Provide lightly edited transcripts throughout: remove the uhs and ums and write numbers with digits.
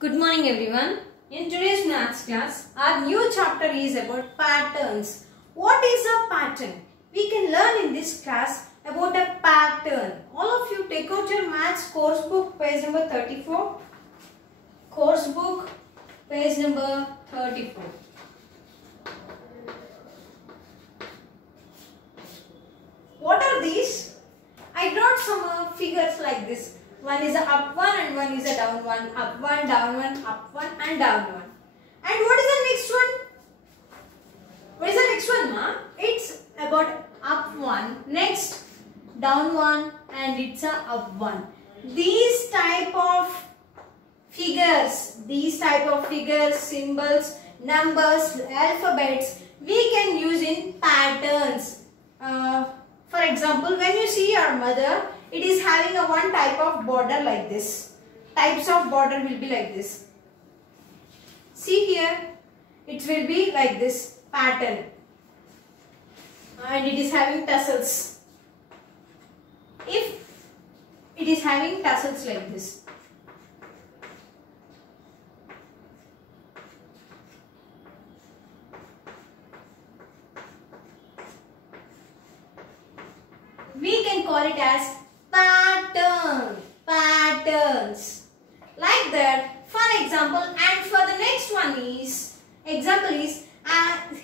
Good morning everyone. In today's maths class, our new chapter is about patterns. What is a pattern? We can learn in this class about a pattern. All of you take out your maths course book, page number 34. Course book, page number 34. What are these? I brought some figures like this. One is a up one and one is a down one. Up one, down one, up one and down one. And what is the next one? What is the next one, ma? It's about up one, next down one and it's a up one. These type of figures, symbols, numbers, alphabets, we can use in patterns. For example, when you see your mother, it is having a one type of border like this. Types of border will be like this. See here, it will be like this pattern. And it is having tassels. If it is having tassels like this. We can call it as patterns like that. For example, and for the next one is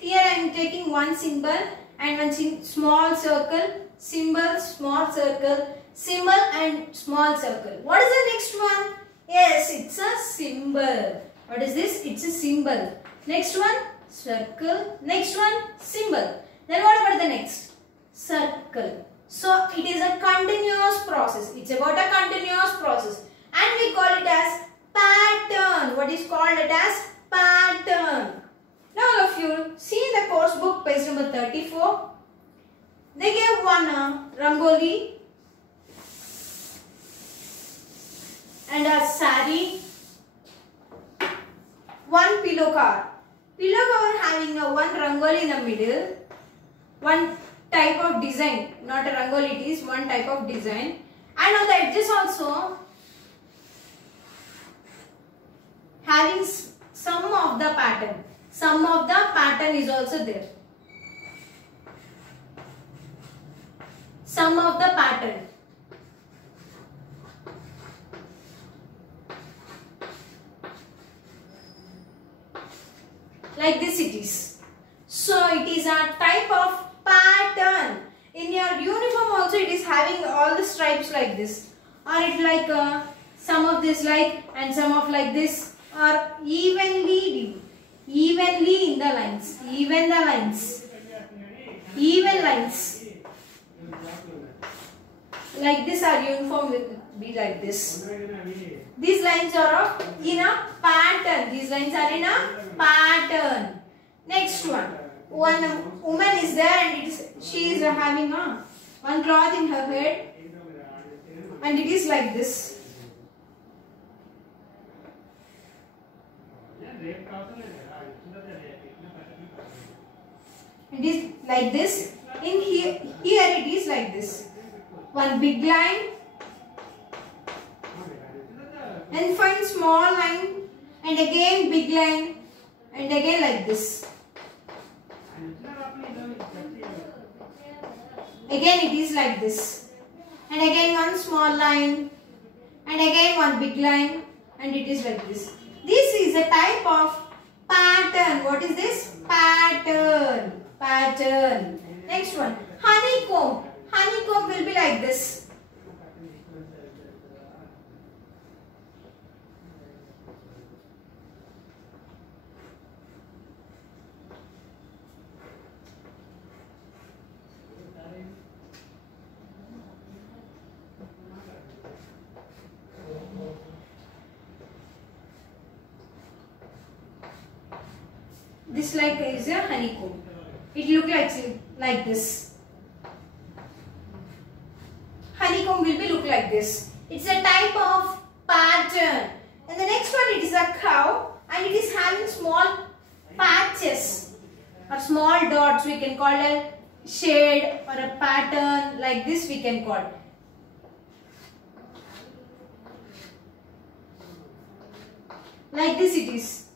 here I am taking one symbol and one small circle, symbol, small circle, symbol and small circle. What is the next one? Yes, it's a symbol. What is this? It's a symbol. Next one, circle. Next one, symbol. Then what about the next? Circle. So it is a continuous process. It's about a continuous process. And we call it as pattern. What is called it as pattern. Now all of you see in the course book page number 34. They gave one rangoli and a sari, one pillow cover. Pillow cover having a one rangoli in the middle, one type of design, not a rangoli, it is one type of design, and on the edges also having some of the pattern. Some of the pattern is also there. Some of the pattern. Like this it is. So it is a type of pattern. In your uniform also it is having all the stripes like this, or it like some of this like and some of like this, or evenly in the lines, even lines like this. Our uniform will be like this. These lines are in a pattern. These lines are in a pattern. Next one. One woman is there and she is having one cloth in her head and it is like this. It is like this. In here it is like this. One big line and one small line and again big line and again like this. Again it is like this, and again one small line, and again one big line, and it is like this. This is a type of pattern. What is this? Pattern. Next one, honeycomb. Honeycomb will be like this. This like is a honeycomb. It looks like this. Honeycomb will be look like this. It's a type of pattern. And the next one, it is a cow and it is having small patches or small dots. We can call it shade or a pattern like this we can call. Like this it is.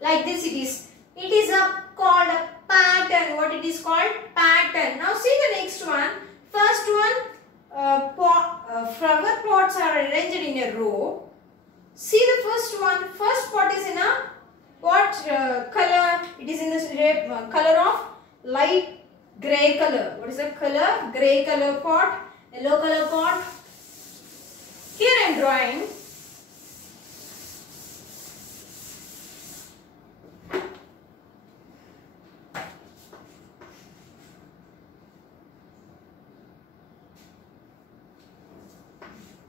Like this it is. It is called a pattern. What it is called? Pattern. Now see the next one. First one, flower pots are arranged in a row. See the first one. First pot is in a what color? It is in the color of light grey color. What is the color? Grey color pot. Yellow color pot. Here I am drawing.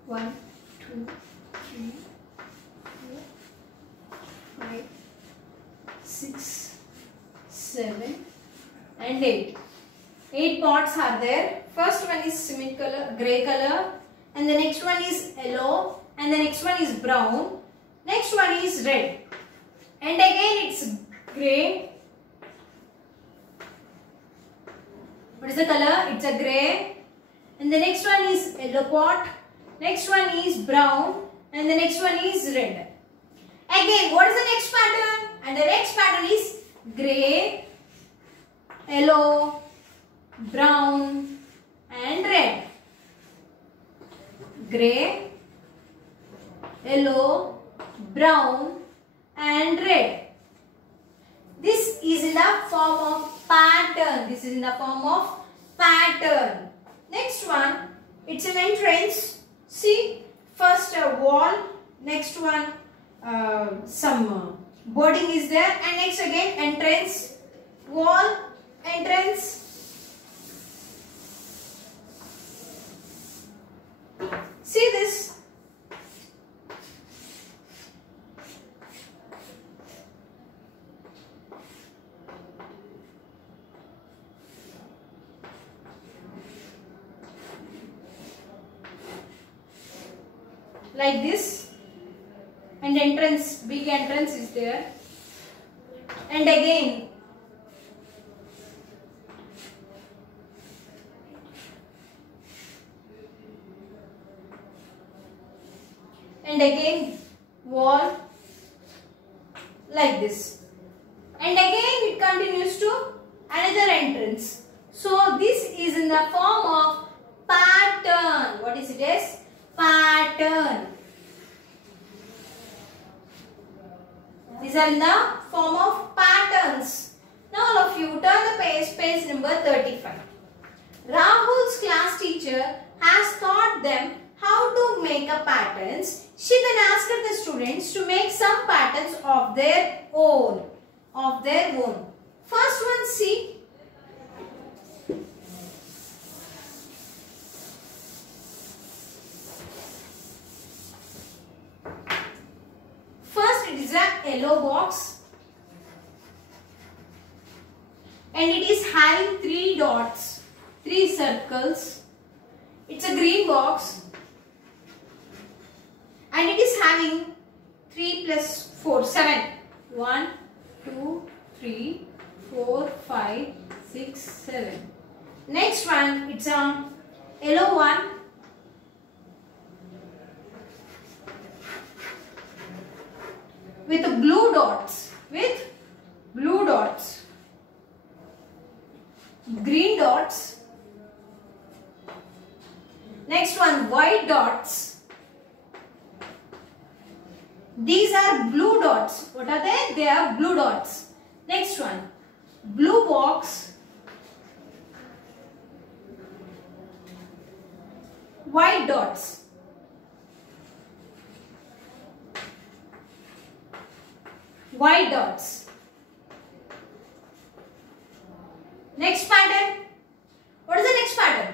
One, two, three, 4, 5, 6, 7 and 8. 8 pots are there. First one is cement color, grey color, and the next one is yellow, and the next one is brown. Next one is red, and again it's grey. What is the color? It's a grey. And the next one is yellow pot. Next one is brown, and the next one is red. Again, what is the next pattern? And the next pattern is grey, yellow, brown and red. Grey, yellow, brown and red. This is in the form of pattern. This is in the form of pattern. Next one, it's an entrance. See, first a wall, next one some boarding is there, and next again entrance, wall, entrance. See this. Like this, and entrance, big entrance is there, and again wall, like this, and again it continues to another entrance. So this is in the form of pattern. What is it as? Pattern. These are in the form of patterns. Now all of you turn the page number 35. Rahul's class teacher has taught them how to make a patterns. She then asked the students to make some patterns of their own. First one, see. It is a yellow box, and it is having 3 dots, 3 circles. It's a green box, and it is having 3 plus 4, 7. 1, 2, 3, 4, 5, 6, 7. Next one, it's a yellow one. With blue dots, green dots. Next one, white dots. These are blue dots. What are they? They are blue dots. Next one, blue box, white dots. White dots. Next pattern. What is the next pattern?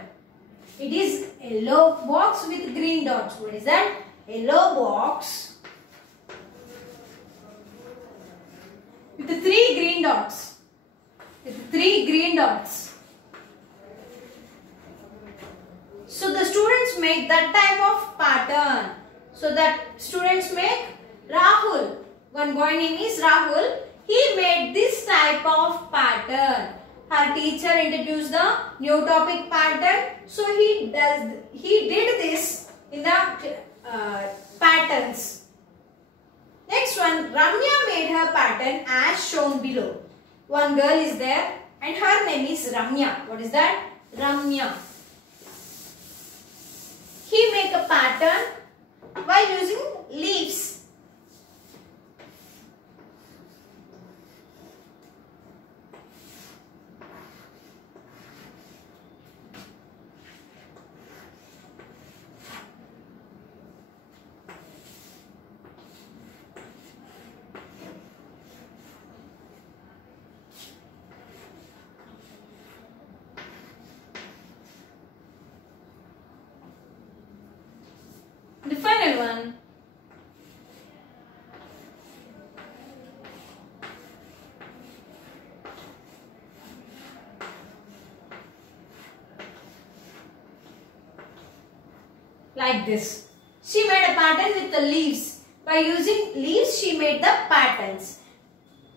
It is yellow box with green dots. What is that? Yellow box with the 3 green dots. So the students make that type of pattern. So that students make Rahul. One boy name is Rahul. He made this type of pattern. her teacher introduced the new topic pattern. So he did this in the patterns. Next one, Ramya made her pattern as shown below. One girl is there and her name is Ramya. What is that? Ramya. He made a pattern by using leaves. The final one. Like this. She made a pattern with the leaves. By using leaves, she made the patterns.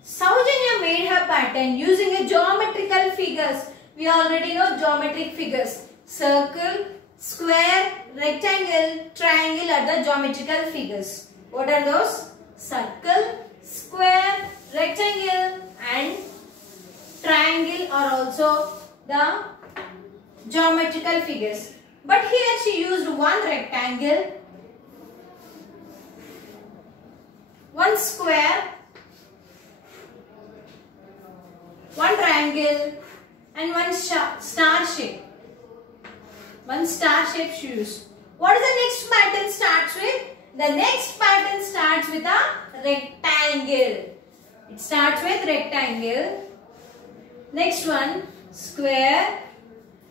Saujanya made her pattern using a geometrical figures. We already know geometric figures. Circle, square, rectangle, triangle are the geometrical figures. What are those? Circle, square, rectangle and triangle are also the geometrical figures. But here she used one rectangle, one square, one triangle and one star shape. One star shape she used. What is the next pattern starts with? The next pattern starts with a rectangle. It starts with rectangle. Next one square.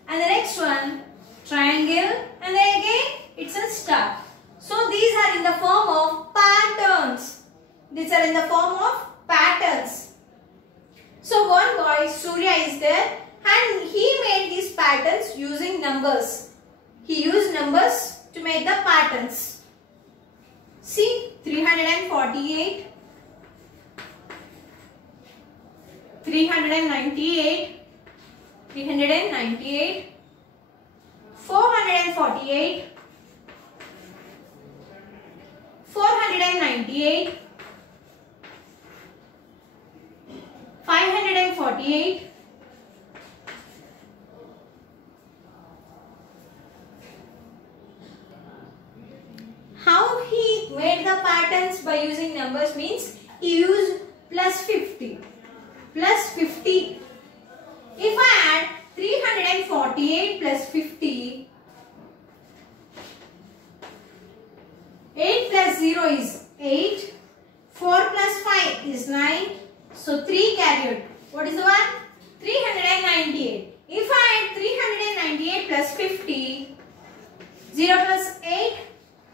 And the next one triangle. And then again it's a star. So these are in the form of patterns. These are in the form of patterns. So one boy, Surya, is there and he made these patterns using numbers. He used numbers to make the patterns. See, 348, 398, 398, 448, 498, 548, how he made the patterns by using numbers means he used plus 50. Plus 50. If I add 348 plus 50, 8 plus 0 is 8, 4 plus 5 is 9, so 3 carried. What is the one? 398. If I add 398 plus 50, 0 plus 8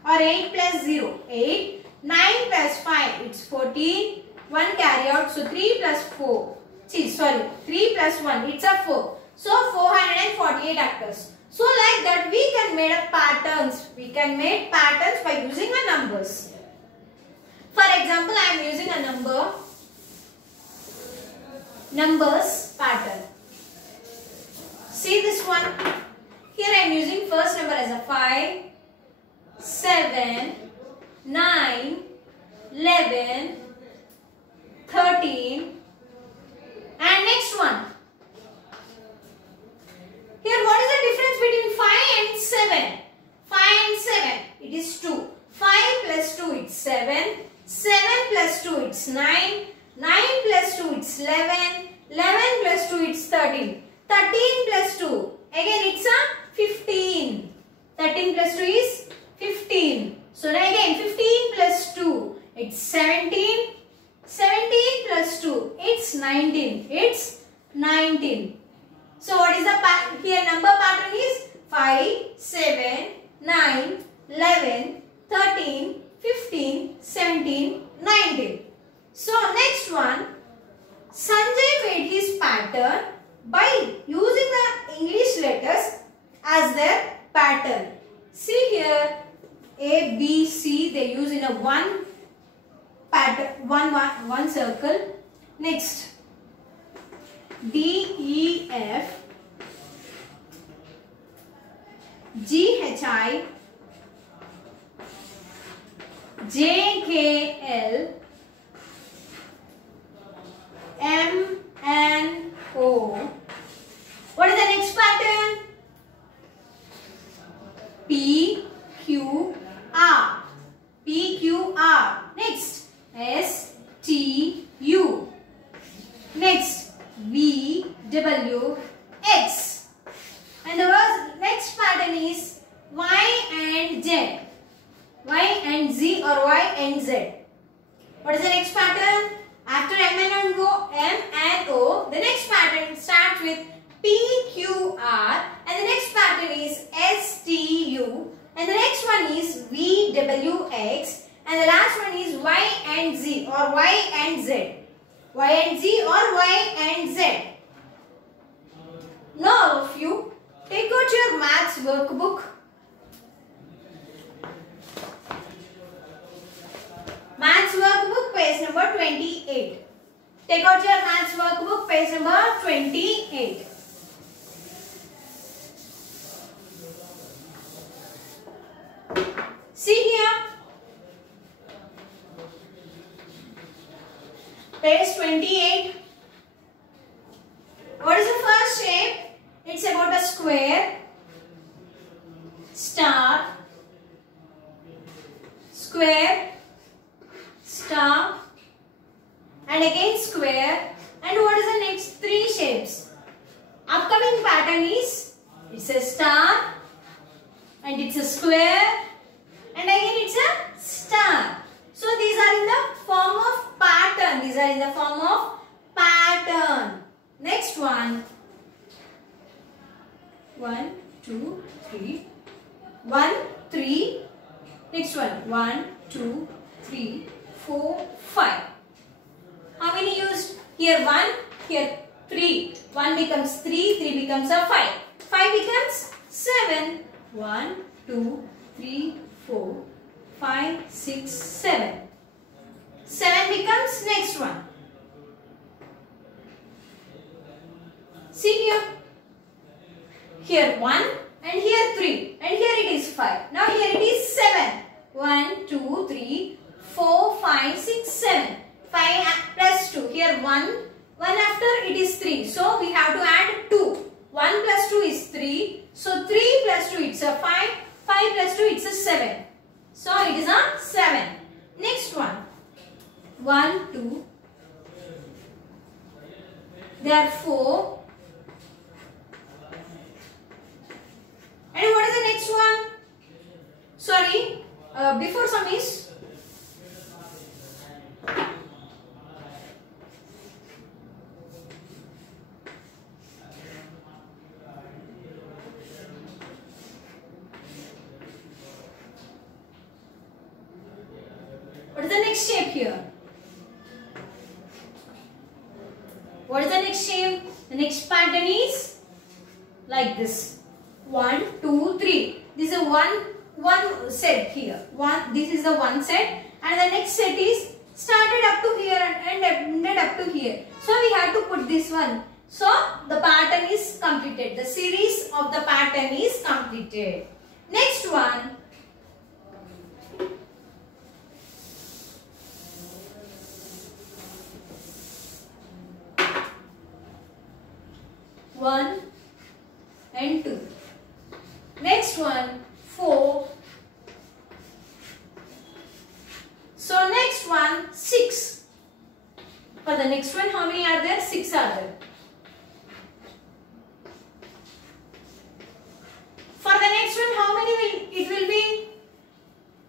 or 8 plus 0, 8, 9 plus 5, it's 14, 1 carry out, so 3 plus 4, 3 plus 1, it's a 4. So 448 occurs. So like that we can make up patterns. We can make patterns by using a numbers. For example, I am using a numbers pattern. See this one. Here I am using first number as a 5, 7, 9, 11, 13 and next one. Here what is the difference between 5 and 7? 5 and 7, it is 2. 5 plus 2 it's 7. 7 plus 2 it's 9. 9 plus 2 it's 11. 11 plus 2 it's 13. 13 plus 2, again it's a 15. 13 plus 2 is 15. So again 15 plus 2, it's 17. 17 plus 2, it's 19. It's 19. So what is the here number pattern is 5, 7, 9, 11, 13, 15, 17, 19. So next one, Sanjay made his pattern by using the English letters as their pattern. See here A, B, C they use in a one pattern, one circle. Next D E F G H I J K L M N O. What is the next pattern? P Q R. P Q R. Next S T U. Next V W X. And the next pattern is Y and Z. Y and Z or Y and Z. What is the next pattern? After M and O, the next pattern starts with P Q R, and the next pattern is S T U, and the next one is V W X, and the last one is Y and Z or Y and Z. Y and Z or Y and Z. Now all of you, take out your maths workbook. Maths workbook, page number 28. Take out your maths workbook, page number 28. See here. Page 28. What is the first shape? It's about a square, star, square, star, and again square. And what is the next three shapes? Upcoming pattern is, it's a star, and it's a square, and again it's a star. So these are in the form of pattern. These are in the form of pattern. Next one. 1, 2, 3. 1, 3. Next one. 1, 2, 3, 4, 5. How many used? Here 1, here 3. 1 becomes 3, 3 becomes a 5. 5 becomes 7. 1, 2, 3, 4, 5, 6, 7. 7 becomes next one. See here. Here 1 and here 3 and here it is 5. Now here it is 7. 1, 2, 3, 4, 5, 6, 7. 5 plus 2. Here 1. 1 after it is 3. So we have to add 2. 1 plus 2 is 3. So 3 plus 2 it's a 5. 5 plus 2 it's a 7. So it is a 7. Next one. 1, 2. There are 4. And what is the next one? Sorry, before some is what is the next shape here? What is the next shape? The next pattern is like this. 1, 2, 3. This is a one set here. This is the one set, and the next set is started up to here and ended up to here. So we have to put this one. So the pattern is completed. The series of the pattern is completed. Next one. One and 2. Next one, 4. So next one, 6. For the next one, how many are there? 6 are there. For the next one, how many it will be?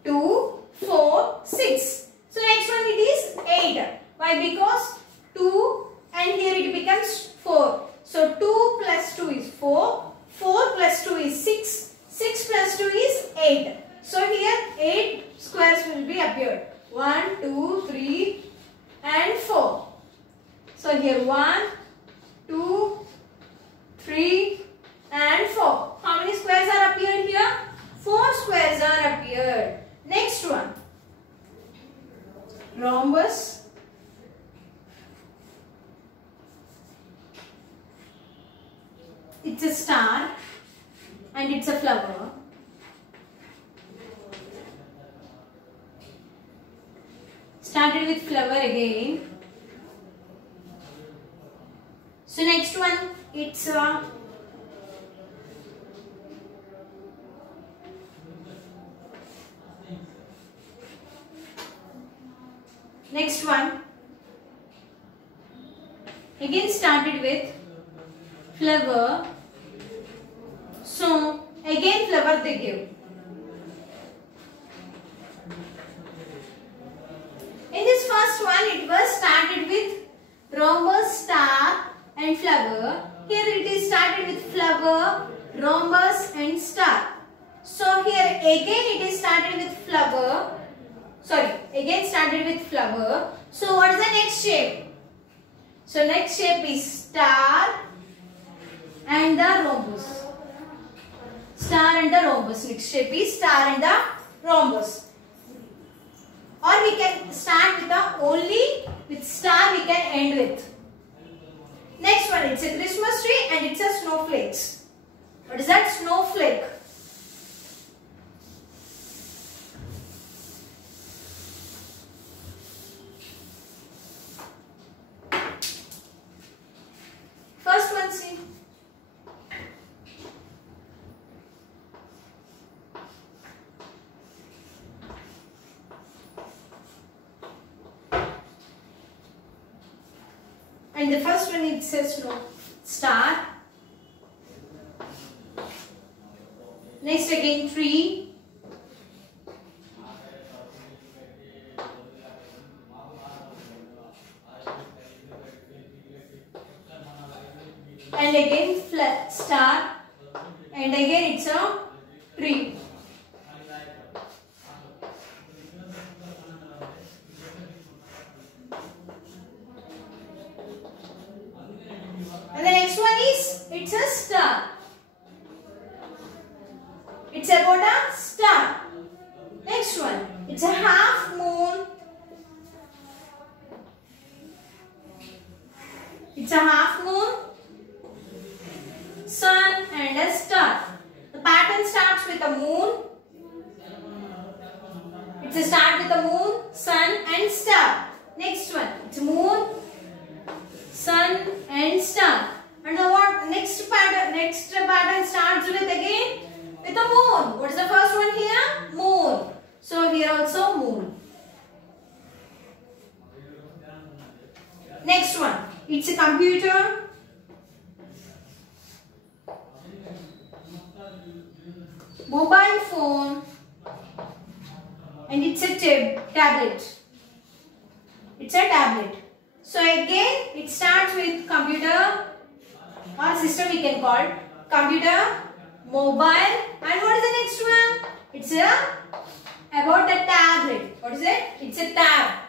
2, 4, 6. So next one it is 8. Why? Because 2 and here it becomes 4. So 2 plus 2 is 4. 4 plus 2 is 6. 6 plus 2 is 8. So here 8 squares will be appeared. 1, 2, 3 and 4. So here 1, 2, 3 and 4. How many squares are appeared here? 4 squares are appeared. Next one. Rhombus. it's a star and it's a flower. Started with flower again. So next one, it's a next one again started with flower. So again flower they give. In this first one it was started with rhombus, star and flower. Here it is started with flower, rhombus and star. So here again it is started with flower. Sorry, again started with flower. So what is the next shape? So next shape is star and the rhombus. Star and the rhombus. Next shape is star and the rhombus. Or we can start with the only with star we can end with. Next one, it's a Christmas tree and it's a snowflakes. What is that? Snowflake. First one, see. And the first one it says no star. Next again tree. And again flat star. And again it's a tree. And the next one is, it's a star. It's about a star. Next one, it's a half moon. It's a half moon, sun and a star. The pattern starts with a moon. It's a start with a moon, sun and star. Next one, it's a moon, sun and star. And the what next pattern starts with again with a moon. What is the first one here? Moon. So here also moon. Next one, it's a computer. Mobile phone. And it's a tablet. It's a tablet. So again, it starts with computer or system we can call it. Computer, mobile, and what is the next one? It's about a tablet. What is it? It's a tab.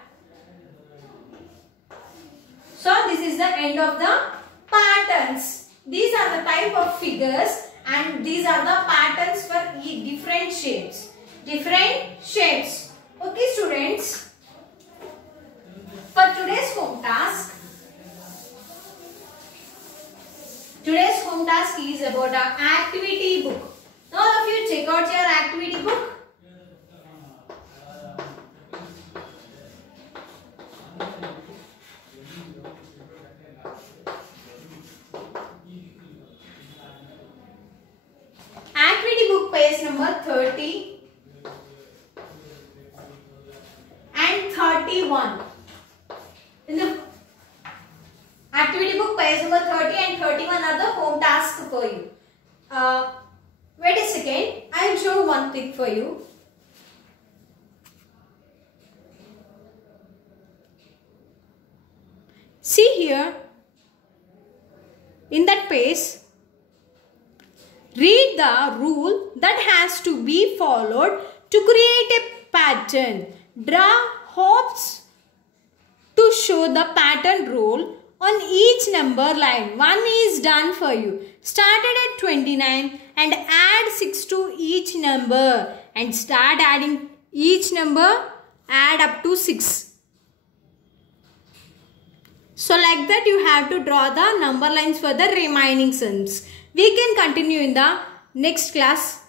So this is the end of the patterns. These are the type of figures and these are the patterns for different shapes. Different shapes. Okay students. For today's home task is about an activity book. Now all of you check out your activity book. Activity book page number 30 and 31. In the activity book page number 30 and 31 are the home tasks for you. Wait a second, I will show one thing for you. See here, in that page, read the rule that has to be followed to create a pattern. Draw hops to show the pattern rule on each number line. One is done for you. Started at 29 and add 6 to each number and start adding each number, add up to 6. So like that you have to draw the number lines for the remaining sums. We can continue in the next class.